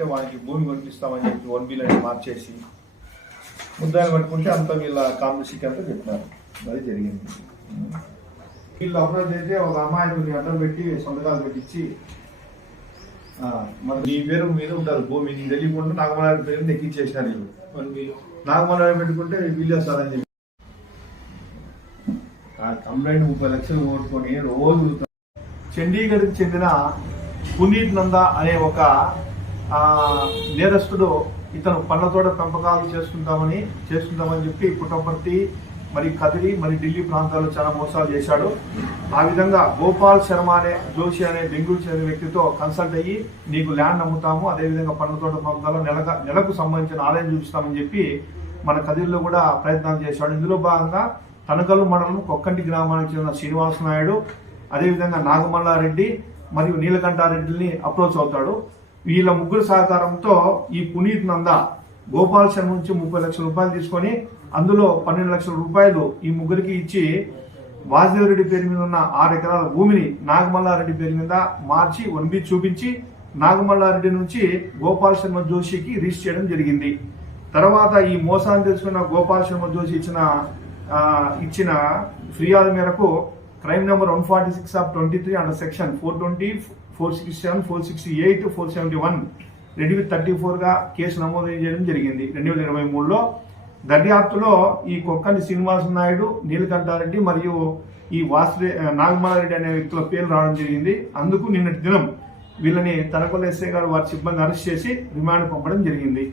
అంటే వానికి భూమి కొనిపిస్తామని చెప్పి 1B లైన్ మార్చేసి ముద్దాయిని పట్టుకుంటే అంతా వీళ్ళ కాంగ్రెస్కి అంతా చెప్పినారు. అది జరిగింది. వీళ్ళు అప్రోచ్ అయితే ఒక అమ్మాయిని అడ్డం పెట్టి సొంతకాలు పెట్టించి మన నీ పేరు మీద ఉంటారు భూమి నీకు తెలియకుండా నాగమల్లారెడ్డి పేరు ఎక్కించేసినారు. వీళ్ళు నాగమల్లారెడ్డి పెట్టుకుంటే వీళ్ళు వస్తారని చెప్పి కంప్లైంట్ 30 లక్షలు ఓటుకొని రోజు చండీగఢ్కి చెందిన పునీత్ నందా అనే ఒక నేరస్తుడు ఇతను పండ్ల తోట పెంపకాలు చేసుకుంటామని చెప్పి పుట్టపర్తి మరి కదిరి మరి ఢిల్లీ ప్రాంతాల్లో చాలా మోసాలు చేశాడు. ఆ విధంగా గోపాల్ శర్మ అనే జోషి అనే బెంగళూరు చెందిన వ్యక్తితో కన్సల్ట్ అయ్యి నీకు ల్యాండ్ అమ్ముతాము, అదేవిధంగా పండ్ల తోట పెంపకాలు నెలకు సంబంధించిన ఆదాయం చూపిస్తామని చెప్పి మన కదిరిలో కూడా ప్రయత్నాలు చేశాడు. ఇందులో భాగంగా తనకల్లు మండలం కొక్కంటి గ్రామానికి చెందిన శ్రీనివాస నాయుడు, అదేవిధంగా నాగమల్లారెడ్డి మరియు నీలకంఠారెడ్డిని అప్రోచ్ అవుతాడు. వీళ్ళ ముగ్గురు సహకారంతో ఈ పునీత్ నందా గోపాల్ శర్మ నుంచి 30 లక్షల రూపాయలు తీసుకొని అందులో 12 లక్షల రూపాయలు ఈ ముగ్గురికి ఇచ్చి వాసుదేవరెడ్డి పేరు మీద ఉన్న 6 ఎకరాల భూమిని నాగమల్లారెడ్డి పేరు మీద మార్చి 1B చూపించి నాగమల్లారెడ్డి నుంచి గోపాల్ శర్మ జోషికి రిజిస్టర్ చేయడం జరిగింది. తర్వాత ఈ మోసాన్ని తెలుసుకున్న గోపాల్ శర్మ జోషి ఇచ్చిన ఫిర్యాదు మేరకు crime number 146 of 23 under section 420, 467, 468, 471 234 గా కేసు నమోదు చేయడం జరిగింది. 2023లో దర్యాప్తులో ఈ కొక్కంటి శ్రీనివాస నాయుడు, నీలకంఠారెడ్డి మరియు ఈ నాగమల్లారెడ్డి అనే వ్యక్తుల పేర్లు రావడం జరిగింది. అందుకు నిన్నటి దినం వీళ్ళని తనకొల్ల ఎస్ఐ గారు వారి సిబ్బంది అరెస్ట్ చేసి రిమాండ్ పంపడం జరిగింది.